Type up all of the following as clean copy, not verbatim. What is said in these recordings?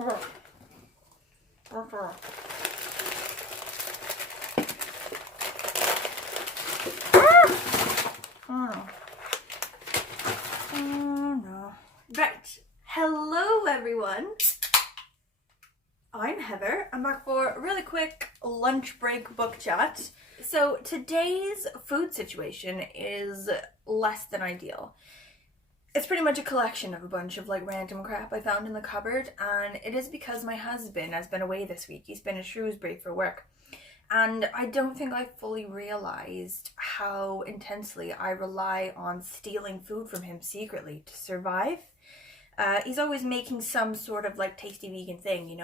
Okay. Oh. Oh no. Right. Hello everyone. I'm Heather. I'm back for a really quick lunch break book chat. So today's food situation is less than ideal. It's pretty much a collection of a bunch of random crap I found in the cupboard, and it is because my husband has been away this week. He's been in Shrewsbury for work. And I don't think I fully realized how intensely I rely on stealing food from him secretly to survive. He's always making some sort of tasty vegan thing,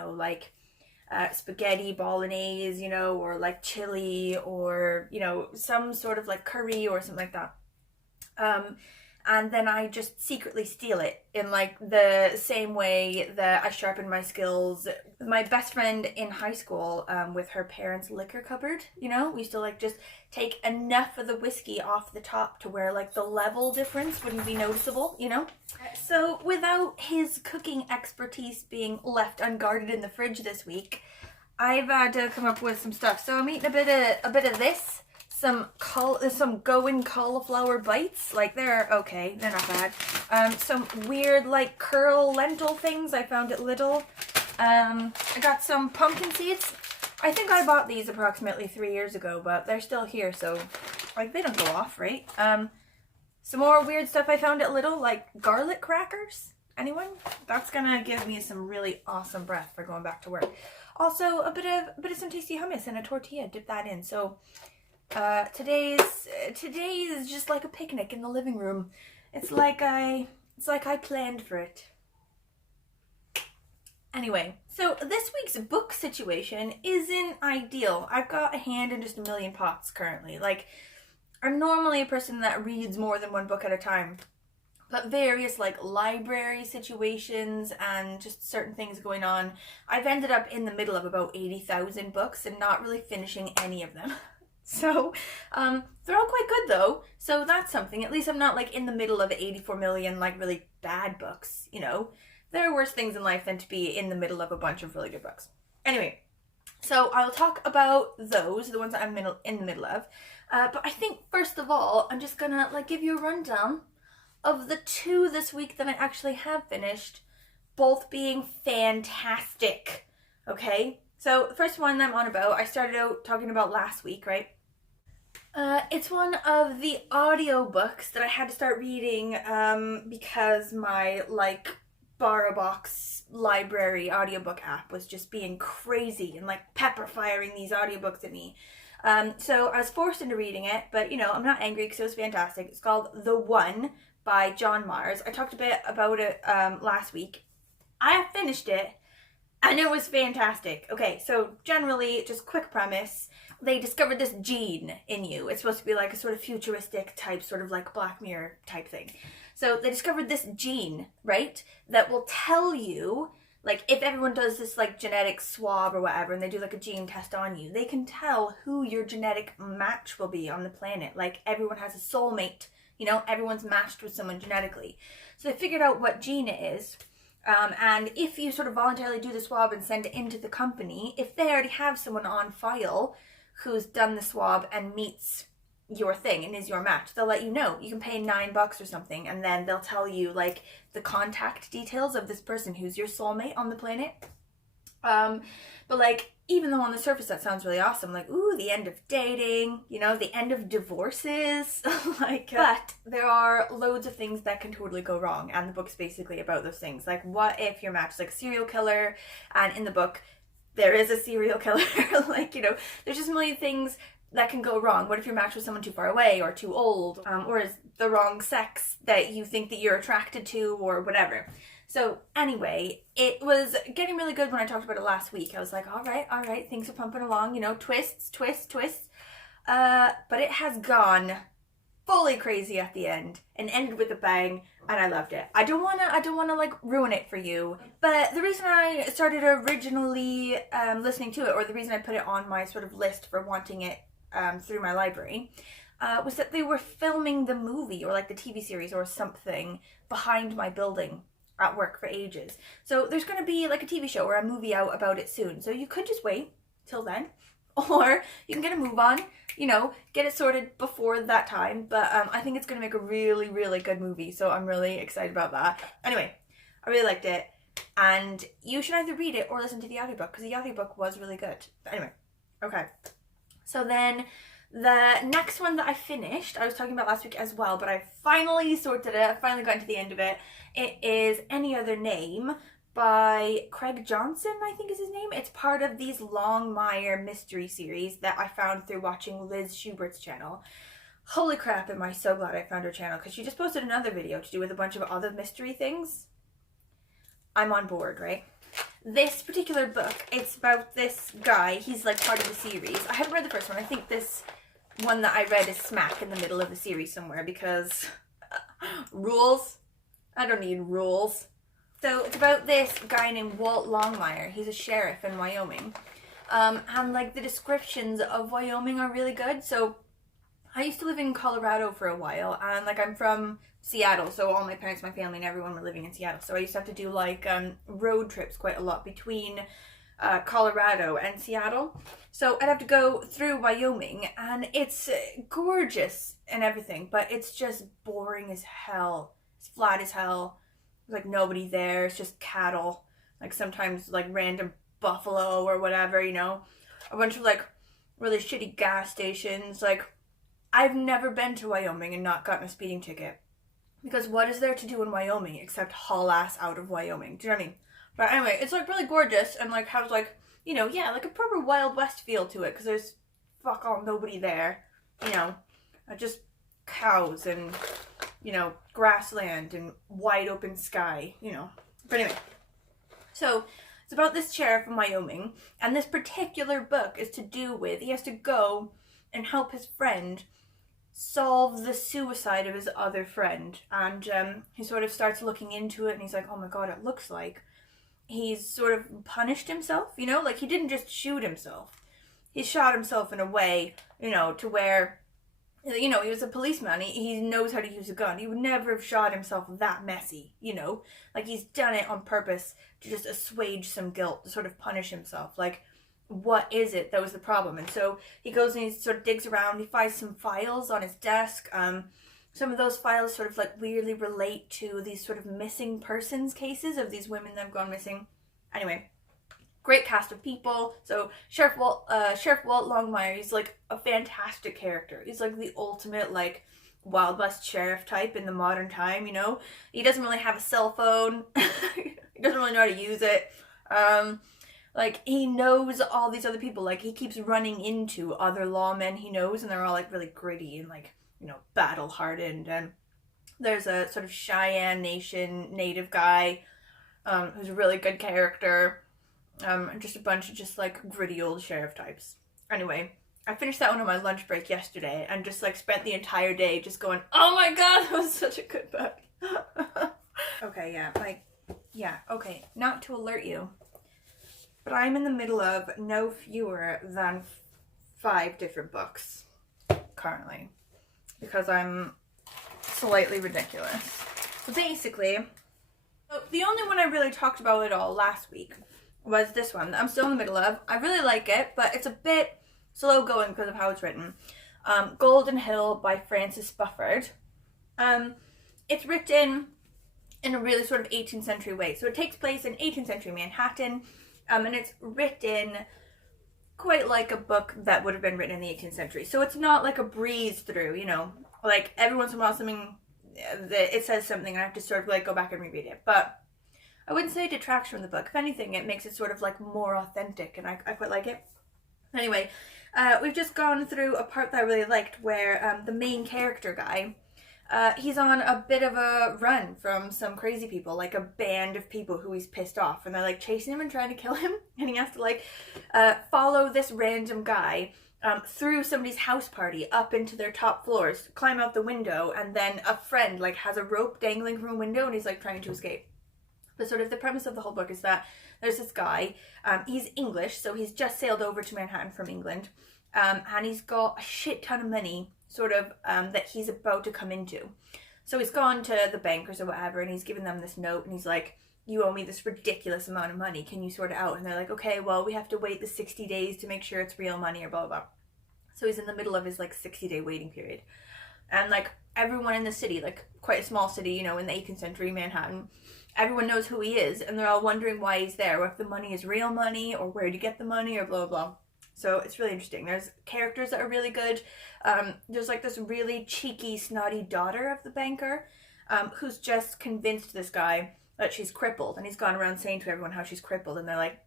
spaghetti bolognese, or chili, or some sort of curry or something like that. And then I just secretly steal it in the same way that I sharpen my skills. My best friend in high school, with her parents' liquor cupboard, we used to just take enough of the whiskey off the top to where the level difference wouldn't be noticeable, So without his cooking expertise being left unguarded in the fridge this week, I've had to come up with some stuff. So I'm eating a bit of this. Some going cauliflower bites, they're okay, they're not bad. Some weird curl lentil things I found at Lidl. I got some pumpkin seeds. I think I bought these approximately 3 years ago, but they're still here, so they don't go off, right? Some more weird stuff I found at Lidl, garlic crackers. Anyone? That's gonna give me some really awesome breath for going back to work. Also a bit of some tasty hummus and a tortilla. Dip that in. So today is just like a picnic in the living room. It's like I planned for it. Anyway, so this week's book situation isn't ideal. I've got a hand in just a million pots currently. I'm normally a person that reads more than one book at a time, but various library situations and just certain things going on, I've ended up in the middle of about 80,000 books and not really finishing any of them. So, they're all quite good though, so that's something. At least I'm not in the middle of 84 million really bad books, There are worse things in life than to be in the middle of a bunch of really good books. Anyway, so I'll talk about those, the ones that I'm in the middle of. But I think first of all, I'm just gonna give you a rundown of the two this week that I actually have finished, both being fantastic. Okay? So the first one I'm on about, I started out talking about last week, right? It's one of the audiobooks that I had to start reading because my BarrowBox library audiobook app was just being crazy and pepper firing these audiobooks at me. So I was forced into reading it, but I'm not angry because it was fantastic. It's called The One by John Mars. I talked a bit about it last week. I finished it and it was fantastic. Okay, so generally, just quick premise. They discovered this gene in you. It's supposed to be a sort of futuristic type, sort of Black Mirror type thing. So they discovered this gene, right, that will tell you, if everyone does this genetic swab or whatever, and they do a gene test on you, they can tell who your genetic match will be on the planet. Everyone has a soulmate, everyone's matched with someone genetically. So they figured out what gene it is. And if you sort of voluntarily do the swab and send it into the company, if they already have someone on file who's done the swab and meets your thing and is your match, they'll let you know. You can pay $9 or something, and then they'll tell you the contact details of this person who's your soulmate on the planet. But even though on the surface that sounds really awesome, ooh, the end of dating, the end of divorces, but there are loads of things that can totally go wrong, and the book's basically about those things. What if your match is a serial killer, and in the book there is a serial killer? There's just a million things that can go wrong. What if you're matched with someone too far away or too old, or is the wrong sex that you think that you're attracted to, or whatever. So anyway, it was getting really good when I talked about it last week. I was like, all right, things are pumping along, twists. But it has gone fully crazy at the end and ended with a bang, and I loved it. I don't wanna ruin it for you, but the reason I started originally listening to it, or the reason I put it on my sort of list for wanting it through my library, was that they were filming the movie or the TV series or something behind my building. at work for ages. So there's going to be like a TV show or a movie out about it soon. So you could just wait till then, or you can get a move on, you know, get it sorted before that time. But I think it's going to make a really, really good movie. So I'm really excited about that. Anyway, I really liked it. And you should either read it or listen to the audiobook, because the audiobook was really good. But anyway, okay. So then the next one that I finished, I was talking about last week as well, but I finally sorted it. I finally got to the end of it. It is Any Other Name by Craig Johnson, I think is his name. It's part of these Longmire mystery series that I found through watching Liz Schubert's channel. Holy crap, am I so glad I found her channel, because she just posted another video to do with a bunch of other mystery things. I'm on board, right? This particular book, it's about this guy. He's like part of the series. I haven't read the first one. I think this one that I read is smack in the middle of the series somewhere, because rules? I don't need rules. So it's about this guy named Walt Longmire. He's a sheriff in Wyoming. And like the descriptions of Wyoming are really good. So I used to live in Colorado for a while, and like I'm from Seattle, so all my parents, my family, and everyone were living in Seattle. So I used to have to do like road trips quite a lot between Colorado and Seattle. So I'd have to go through Wyoming, and it's gorgeous and everything, but it's just boring as hell. It's flat as hell. There's like nobody there. It's just cattle. Like sometimes like random buffalo or whatever, you know. A bunch of like really shitty gas stations. Like I've never been to Wyoming and not gotten a speeding ticket. Because what is there to do in Wyoming except haul ass out of Wyoming? Do you know what I mean? But anyway, it's like really gorgeous and like has like, you know, yeah, like a proper Wild West feel to it, because there's fuck all nobody there, you know, just cows and, you know, grassland and wide open sky, you know. But anyway, so it's about this sheriff in Wyoming, and this particular book is to do with, he has to go and help his friend solve the suicide of his other friend. And he sort of starts looking into it, and he's like, oh my god, it looks like he's sort of punished himself, you know, like he didn't just shoot himself. He shot himself in a way, you know, to where, you know, he was a policeman. He knows how to use a gun. He would never have shot himself that messy, you know, like he's done it on purpose to just assuage some guilt, to sort of punish himself. Like, what is it that was the problem? And so he goes and he sort of digs around. He finds some files on his desk. Some of those files sort of like weirdly relate to these sort of missing persons cases of these women that have gone missing. Anyway, great cast of people. So Sheriff Walt Longmire, he's like a fantastic character. He's like the ultimate like Wild West sheriff type in the modern time, you know. He doesn't really have a cell phone. He doesn't really know how to use it. Like, he knows all these other people. Like, he keeps running into other lawmen he knows, and they're all, like, really gritty and, like, you know, battle-hardened. And there's a sort of Cheyenne Nation native guy who's a really good character. And just a bunch of just, like, gritty old sheriff types. Anyway, I finished that one on my lunch break yesterday and just, like, spent the entire day just going, oh my god, that was such a good book. Okay, yeah, like, yeah, okay, not to alert you, but I'm in the middle of no fewer than 5 different books currently, because I'm slightly ridiculous. So basically, the only one I really talked about at all last week was this one that I'm still in the middle of. I really like it, but it's a bit slow going because of how it's written. Golden Hill by Frances Bufford. It's written in a really sort of 18th century way. So it takes place in 18th century Manhattan. And it's written quite like a book that would have been written in the 18th century. So it's not like a breeze through, you know. Like, every once in a while something, it says something and I have to sort of like go back and reread it. But I wouldn't say it detracts from the book. If anything, it makes it sort of like more authentic, and I quite like it. Anyway, we've just gone through a part that I really liked where the main character guy, he's on a bit of a run from some crazy people, like a band of people who he's pissed off, and they're like chasing him and trying to kill him, and he has to like follow this random guy through somebody's house party up into their top floors, climb out the window, and then a friend like has a rope dangling from a window and he's like trying to escape. But sort of the premise of the whole book is that there's this guy, he's English, so he's just sailed over to Manhattan from England, and he's got a shit ton of money sort of that he's about to come into. So he's gone to the bankers or whatever, and he's given them this note, and he's like, you owe me this ridiculous amount of money. Can you sort it out? And they're like, okay, well, we have to wait the 60 days to make sure it's real money or blah, blah, blah. So he's in the middle of his like 60-day waiting period. And like everyone in the city, like quite a small city, you know, in the 18th century Manhattan, everyone knows who he is, and they're all wondering why he's there, or if the money is real money, or where to get the money, or blah, blah, blah. So it's really interesting. There's characters that are really good. There's like this really cheeky, snotty daughter of the banker, who's just convinced this guy that she's crippled, and he's gone around saying to everyone how she's crippled, and they're like,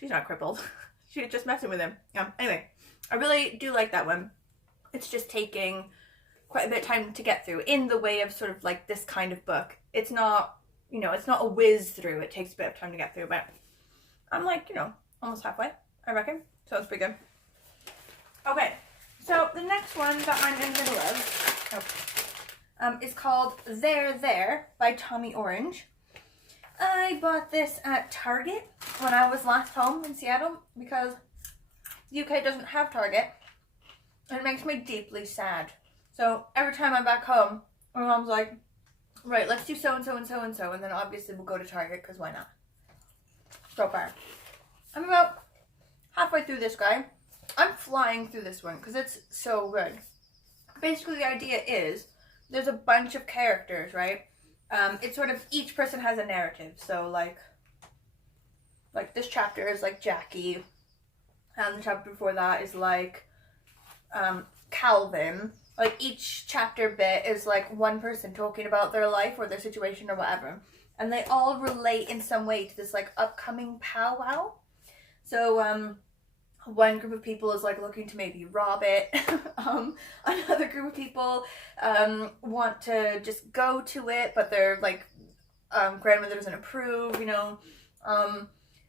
she's not crippled. She's just messing with him. Anyway, I really do like that one. It's just taking quite a bit of time to get through in the way of sort of like this kind of book. It's not, you know, it's not a whiz through. It takes a bit of time to get through, but I'm like, you know, almost halfway, I reckon. So it's pretty good. Okay, so the next one that I'm in the middle of is called There There by Tommy Orange. I bought this at Target when I was last home in Seattle because the UK doesn't have Target, and it makes me deeply sad. So every time I'm back home, my mom's like, right, let's do so-and-so and so-and-so, and then obviously we'll go to Target, because why not? So far. I'm about halfway through this guy. I'm flying through this one, because it's so good. Basically, the idea is, there's a bunch of characters, right? It's sort of, each person has a narrative, so like this chapter is like Jackie, and the chapter before that is like, Calvin. Like, each chapter bit is like one person talking about their life or their situation or whatever. And they all relate in some way to this like upcoming powwow. So, one group of people is like looking to maybe rob it. Another group of people want to just go to it, but their like grandmother doesn't approve, you know.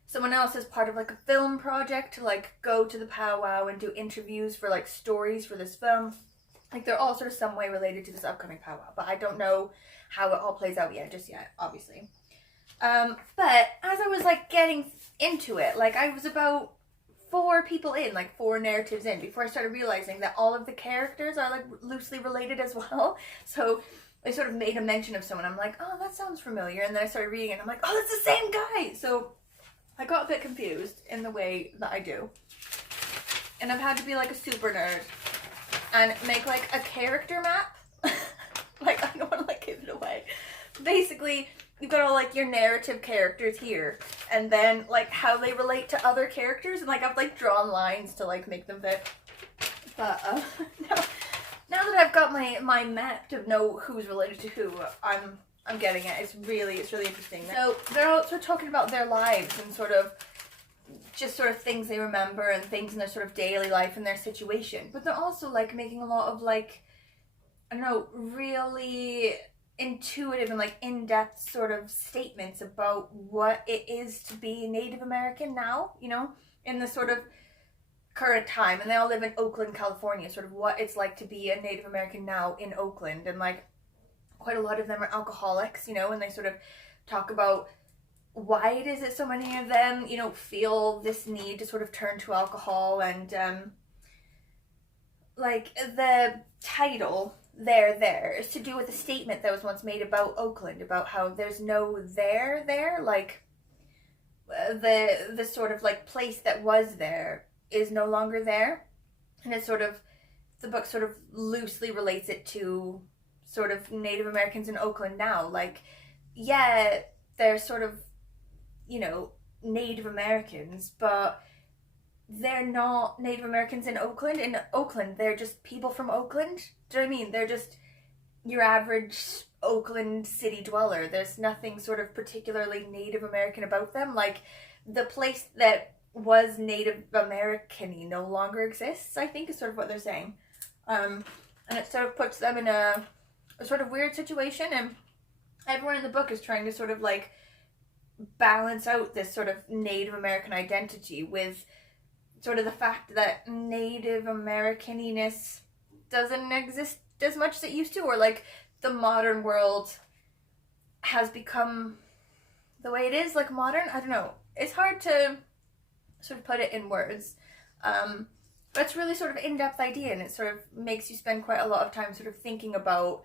Someone else is part of like a film project to like go to the powwow and do interviews for like stories for this film. Like, they're all sort of some way related to this upcoming powwow, but I don't know how it all plays out just yet, obviously. But as I was like getting into it, like I was about 4 people in, like 4 narratives in, before I started realizing that all of the characters are like loosely related as well. So I sort of made a mention of someone. I'm like, oh, that sounds familiar. And then I started reading it and I'm like, oh, that's the same guy. So I got a bit confused in the way that I do. And I've had to be like a super nerd and make like a character map. Like, I don't want to like give it away. Basically, you've got all like your narrative characters here, and then like how they relate to other characters, and like I've like drawn lines to like make them fit. But now that I've got my map to know who's related to who, I'm getting it. It's really interesting. So they're also talking about their lives and sort of things they remember and things in their sort of daily life and their situation. But they're also like making a lot of like, I don't know, really intuitive and like in-depth sort of statements about what it is to be Native American now, you know, in the sort of current time. And they all live in Oakland, California, sort of what it's like to be a Native American now in Oakland. And like quite a lot of them are alcoholics, you know, and they sort of talk about why it is that so many of them, you know, feel this need to sort of turn to alcohol. And like the title there is to do with a statement that was once made about Oakland, about how there's no there, like the sort of like place that was there is no longer there. And it's sort of, the book sort of loosely relates it to sort of Native Americans in Oakland now. Like, yeah, they're sort of, you know, Native Americans, but they're not Native Americans in Oakland. In Oakland, they're just people from Oakland. Do you know what I mean? They're just your average Oakland city dweller. There's nothing sort of particularly Native American about them. Like, the place that was Native American-y no longer exists, I think, is sort of what they're saying. And it sort of puts them in a sort of weird situation, and everyone in the book is trying to sort of like balance out this sort of Native American identity with sort of the fact that Native Americaniness doesn't exist as much as it used to, or like the modern world has become the way it is, like modern. I don't know. It's hard to sort of put it in words. But it's really sort of in-depth idea, and it sort of makes you spend quite a lot of time sort of thinking about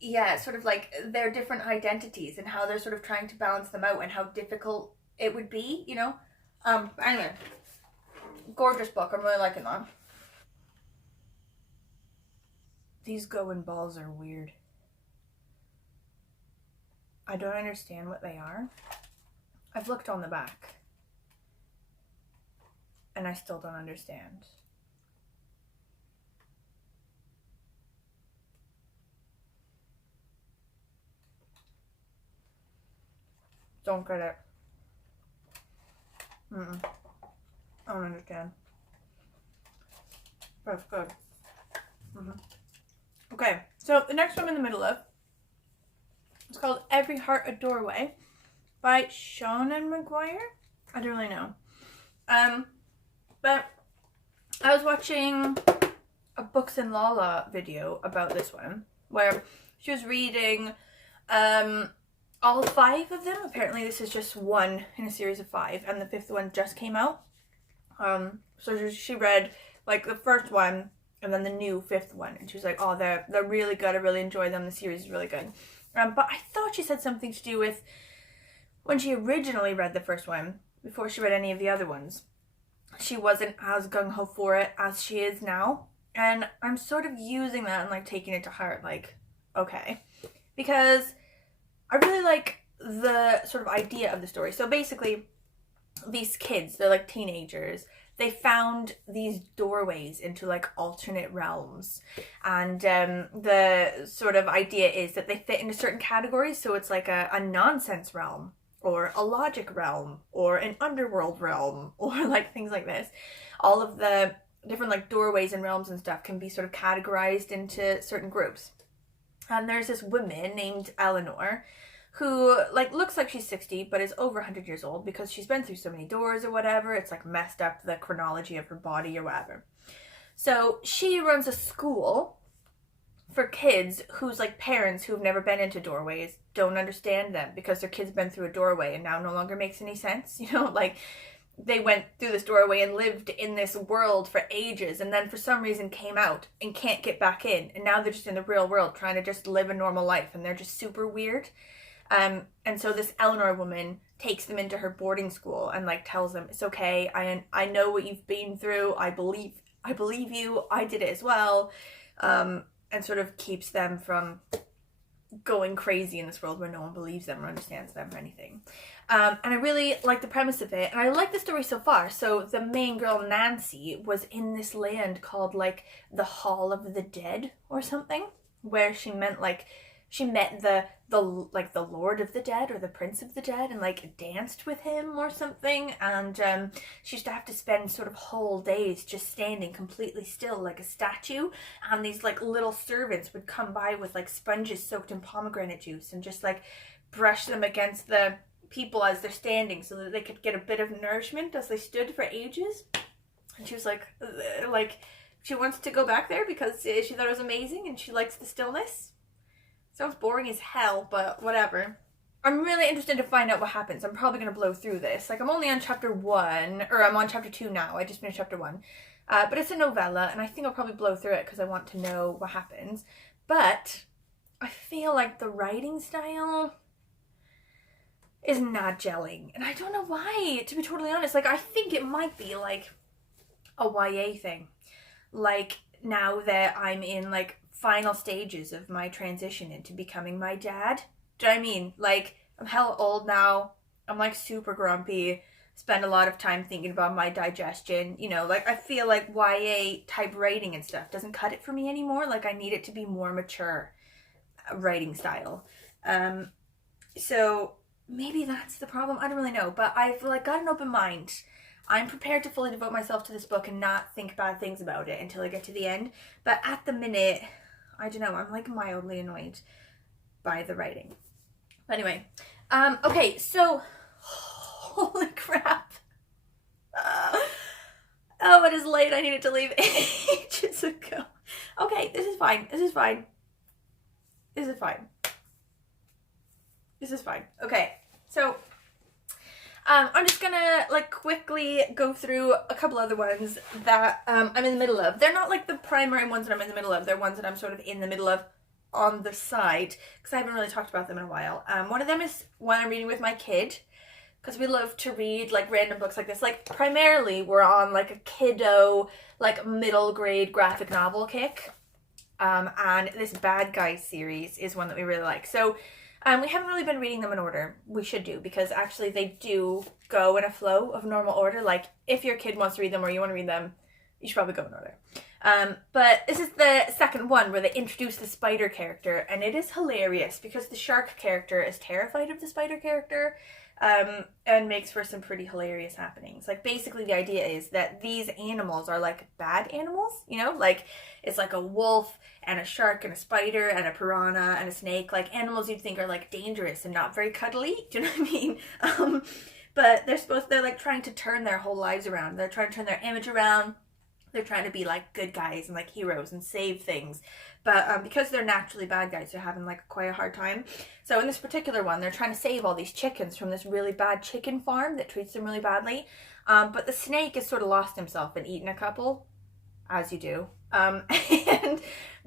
yeah, sort of like their different identities and how they're sort of trying to balance them out and how difficult it would be, you know? Anyway, gorgeous book. I'm really liking that. These going balls are weird. I don't understand what they are. I've looked on the back and I still don't understand. Don't get it. I don't understand. But it's good. Okay, so the next one I'm in the middle of, it's called Every Heart a Doorway by Seanan McGuire. I don't really know. But I was watching a Books and Lala video about this one, where she was reading all 5 of them. Apparently this is just one in a series of 5, and the 5th one just came out. So she read like the first one and then the new 5th one, and she was like, oh, they're really good, I really enjoy them, the series is really good. But I thought she said something to do with when she originally read the first one, before she read any of the other ones, she wasn't as gung-ho for it as she is now. And I'm sort of using that and like taking it to heart, like, okay. Because I really like the sort of idea of the story. So basically, these kids, they're like teenagers, they found these doorways into like alternate realms, and the sort of idea is that they fit into certain categories. So it's like a nonsense realm, or a logic realm, or an underworld realm, or like things like this. All of the different like doorways and realms and stuff can be sort of categorized into certain groups. And there's this woman named Eleanor who like looks like she's 60 but is over 100 years old because she's been through so many doors or whatever. It's like messed up the chronology of her body or whatever. So she runs a school for kids whose like parents who've never been into doorways don't understand them because their kid's been through a doorway and now no longer makes any sense. You know, like they went through this doorway and lived in this world for ages and then for some reason came out and can't get back in, and now they're just in the real world trying to just live a normal life, and they're just super weird. And so this Eleanor woman takes them into her boarding school and like tells them, it's okay, I know what you've been through, I believe you, I did it as well, and sort of keeps them from going crazy in this world where no one believes them or understands them or anything. And I really like the premise of it, and I like the story so far. So the main girl, Nancy, was in this land called like the Hall of the Dead or something, where she met the Lord of the Dead or the Prince of the Dead and like danced with him or something, and she used to have to spend sort of whole days just standing completely still like a statue, and these like little servants would come by with like sponges soaked in pomegranate juice and just like brush them against the people as they're standing so that they could get a bit of nourishment as they stood for ages. And she was like she wants to go back there because she thought it was amazing and she likes the stillness. Sounds boring as hell, but whatever. I'm really interested to find out what happens. I'm probably going to blow through this. Like, I'm only on chapter 1, or I'm on chapter 2 now. I just finished chapter 1. But it's a novella, and I think I'll probably blow through it because I want to know what happens. But I feel like the writing style is not gelling. And I don't know why, to be totally honest. Like, I think it might be, like, a YA thing. Like, now that I'm in, like, final stages of my transition into becoming my dad. Do you know what I mean? Like, I'm hella old now. I'm like super grumpy. Spend a lot of time thinking about my digestion. You know, like I feel like YA type writing and stuff doesn't cut it for me anymore. Like I need it to be more mature writing style. So maybe that's the problem. I don't really know. But I've like got an open mind. I'm prepared to fully devote myself to this book and not think bad things about it until I get to the end. But at the minute, I don't know, I'm like mildly annoyed by the writing. But anyway, okay, so, holy crap. Oh, it is late, I needed to leave ages ago. Okay, this is fine. Okay, so, I'm just gonna like quickly go through a couple other ones that I'm in the middle of. They're not like the primary ones that I'm in the middle of. They're ones that I'm sort of in the middle of on the side because I haven't really talked about them in a while. One of them is one I'm reading with my kid because we love to read like random books like this. Like primarily we're on like a kiddo, like middle grade graphic novel kick. And this Bad Guys series is one that we really like. So we haven't really been reading them in order. We should do, because actually they do go in a flow of normal order. Like if your kid wants to read them or you want to read them, you should probably go in order. But this is the second one where they introduce the spider character, and it is hilarious because the shark character is terrified of the spider character, and makes for some pretty hilarious happenings. Like basically the idea is that these animals are like bad animals, you know, like it's like a wolf and a shark and a spider and a piranha and a snake, like animals you'd think are like dangerous and not very cuddly. Do you know what I mean? But they're like trying to turn their whole lives around. They're trying to turn their image around. They're trying to be like good guys and like heroes and save things. But because they're naturally bad guys, they're having like quite a hard time. So in this particular one, they're trying to save all these chickens from this really bad chicken farm that treats them really badly. But the snake has sort of lost himself and eaten a couple, as you do. And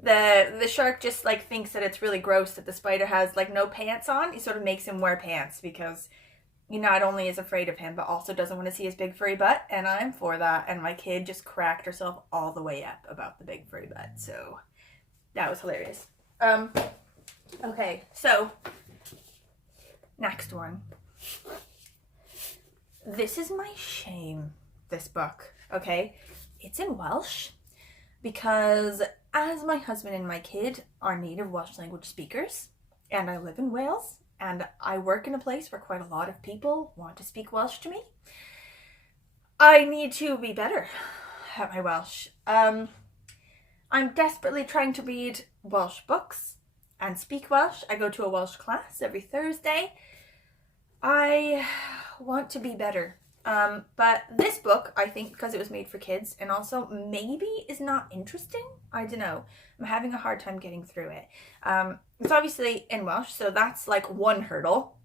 the shark just like thinks that it's really gross that the spider has like no pants on. He sort of makes him wear pants because he not only is afraid of him, but also doesn't want to see his big furry butt, and I'm for that. And my kid just cracked herself all the way up about the big furry butt, so that was hilarious. Okay, so next one. This is my shame, this book, okay? It's in Welsh because as my husband and my kid are native Welsh language speakers, and I live in Wales, and I work in a place where quite a lot of people want to speak Welsh to me, I need to be better at my Welsh. I'm desperately trying to read Welsh books and speak Welsh. I go to a Welsh class every Thursday. I want to be better. But this book, I think because it was made for kids and also maybe is not interesting. I don't know. I'm having a hard time getting through it. It's obviously in Welsh, so that's like one hurdle.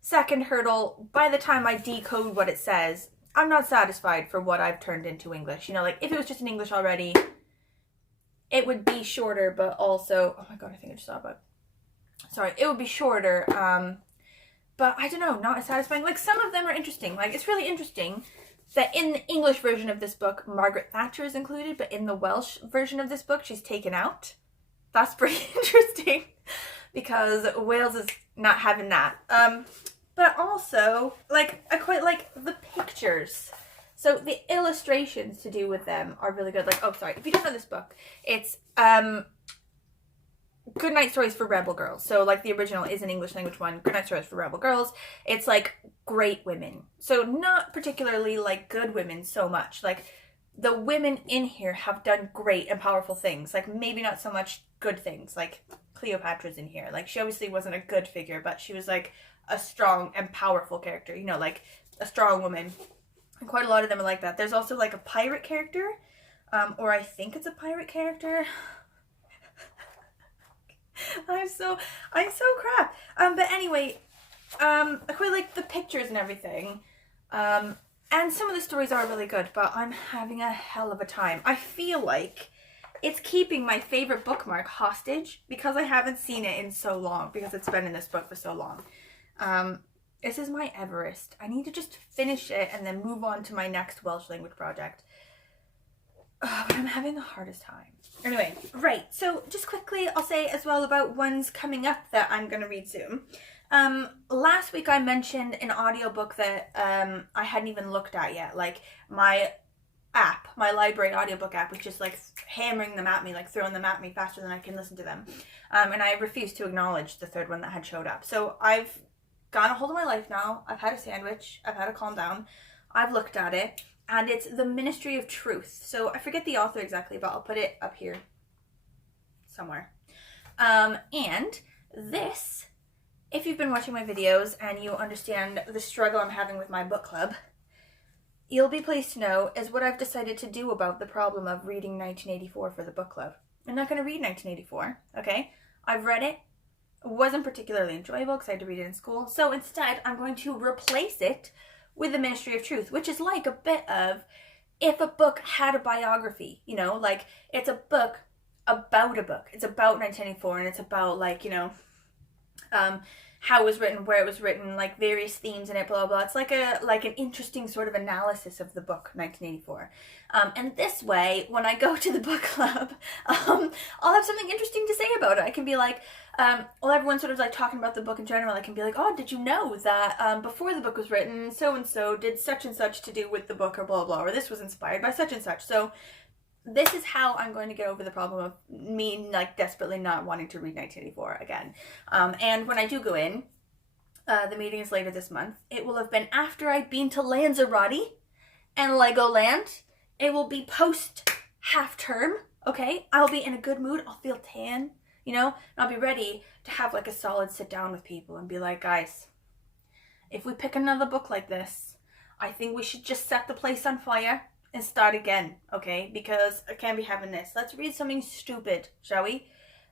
Second hurdle, by the time I decode what it says, I'm not satisfied for what I've turned into English. You know, like if it was just in English already, it would be shorter, but also, oh my god, I think I just saw about. Sorry, it would be shorter, but I don't know, not as satisfying. Like some of them are interesting. Like it's really interesting that in the English version of this book, Margaret Thatcher is included, but in the Welsh version of this book, she's taken out. That's pretty interesting because Wales is not having that. But also, like, I quite like the pictures. So the illustrations to do with them are really good. Like, oh, sorry, if you don't know this book, it's Goodnight Stories for Rebel Girls. So like the original is an English language one, Goodnight Stories for Rebel Girls. It's like great women. So not particularly like good women so much. Like the women in here have done great and powerful things. Like maybe not so much good things. Like Cleopatra's in here. Like she obviously wasn't a good figure, but she was like a strong and powerful character. You know, like a strong woman. And quite a lot of them are like that. There's also like a pirate character. Or I think it's a pirate character. I'm so crap. But anyway, I quite like the pictures and everything. And some of the stories are really good, but I'm having a hell of a time. I feel like it's keeping my favorite bookmark hostage because I haven't seen it in so long, because it's been in this book for so long. This is my Everest. I need to just finish it and then move on to my next Welsh language project. But I'm having the hardest time. Anyway, right, so just quickly I'll say as well about ones coming up that I'm going to read soon. Last week I mentioned an audiobook that I hadn't even looked at yet. Like my app, my library audiobook app was just like hammering them at me, like throwing them at me faster than I can listen to them. And I refused to acknowledge the third one that had showed up. So I've gotten a hold of my life now. I've had a sandwich. I've had to calm down. I've looked at it. And it's The Ministry of Truth. So I forget the author exactly, but I'll put it up here somewhere. And this, if you've been watching my videos and you understand the struggle I'm having with my book club, you'll be pleased to know is what I've decided to do about the problem of reading 1984 for the book club. I'm not going to read 1984, okay? I've read it. It wasn't particularly enjoyable because I had to read it in school. So instead, I'm going to replace it with The Ministry of Truth, which is like a bit of if a book had a biography, you know, like it's a book about a book. It's about 1984, and it's about, like, you know, how it was written, where it was written, like various themes in it, blah blah. It's like an interesting sort of analysis of the book 1984. And this way, when I go to the book club, I'll have something interesting to say about it. I can be like, well, everyone's sort of like talking about the book in general. I can be like, oh, did you know that before the book was written, so and so did such and such to do with the book, or blah blah, or this was inspired by such and such. So this is how I'm going to get over the problem of me, like, desperately not wanting to read 1984 again. And when I do go in, the meeting is later this month. It will have been after I've been to Lanzarote and Legoland. It will be post half term, okay? I'll be in a good mood. I'll feel tan, you know? And I'll be ready to have, like, a solid sit down with people and be like, guys, if we pick another book like this, I think we should just set the place on fire and start again, okay? Because I can't be having this. Let's read something stupid, shall we?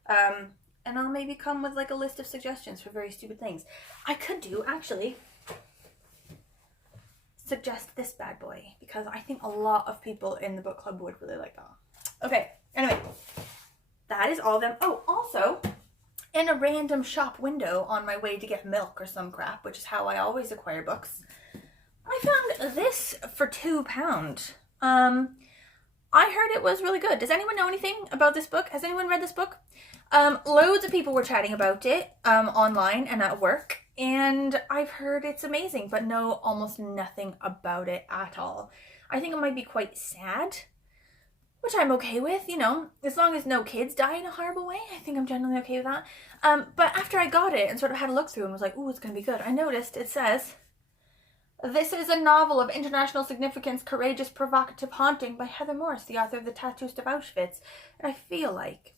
And I'll maybe come with, like, a list of suggestions for very stupid things. I could do, actually, suggest this bad boy, because I think a lot of people in the book club would really like that. Okay, anyway, that is all of them. Oh, also, in a random shop window on my way to get milk or some crap, which is how I always acquire books, I found this for £2. I heard it was really good. Does anyone know anything about this book? Has anyone read this book? Loads of people were chatting about it online and at work, and I've heard it's amazing, but know almost nothing about it at all. I think it might be quite sad, which I'm okay with, you know, as long as no kids die in a horrible way. I think I'm generally okay with that. But after I got it and sort of had a look through and was like, ooh, it's gonna be good, I noticed it says, "This is a novel of international significance, courageous, provocative haunting by Heather Morris, the author of The Tattooist of Auschwitz." And I feel like,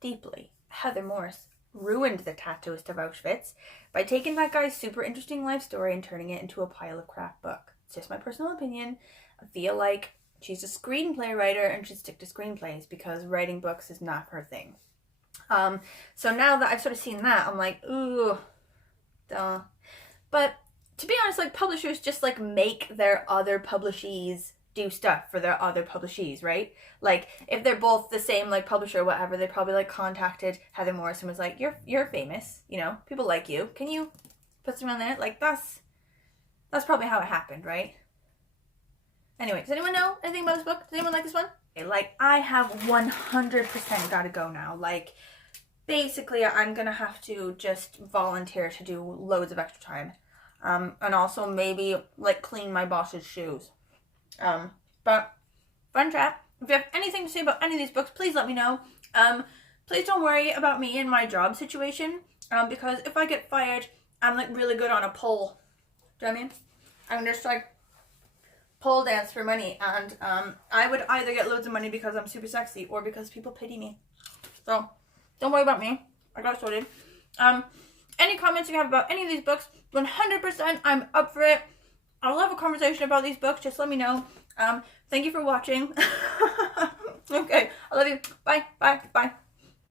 deeply, Heather Morris ruined The Tattooist of Auschwitz by taking that guy's super interesting life story and turning it into a pile of crap book. It's just my personal opinion. I feel like she's a screenplay writer and should stick to screenplays, because writing books is not her thing. So now that I've sort of seen that, I'm like, ooh, duh. But to be honest, like, publishers just, like, make their other publishees do stuff for their other publishees, right? Like, if they're both the same, like, publisher or whatever, they probably, like, contacted Heather Morris and was like, you're famous, you know, people like you, can you put some on there? Like, that's probably how it happened, right? Anyway, does anyone know anything about this book? Does anyone like this one? Okay, like, I have 100% gotta go now. Like, basically, I'm gonna have to just volunteer to do loads of extra time. And also maybe, like, clean my boss's shoes. But fun chat. If you have anything to say about any of these books, please let me know. Please don't worry about me and my job situation, because if I get fired, I'm, like, really good on a pole. Do you know what I mean? I'm just, like, pole dance for money, and I would either get loads of money because I'm super sexy or because people pity me. So don't worry about me. I got it sorted. Any comments you have about any of these books, 100% I'm up for it. I'll have a conversation about these books. Just let me know. Thank you for watching. Okay, I love you. Bye, bye, bye.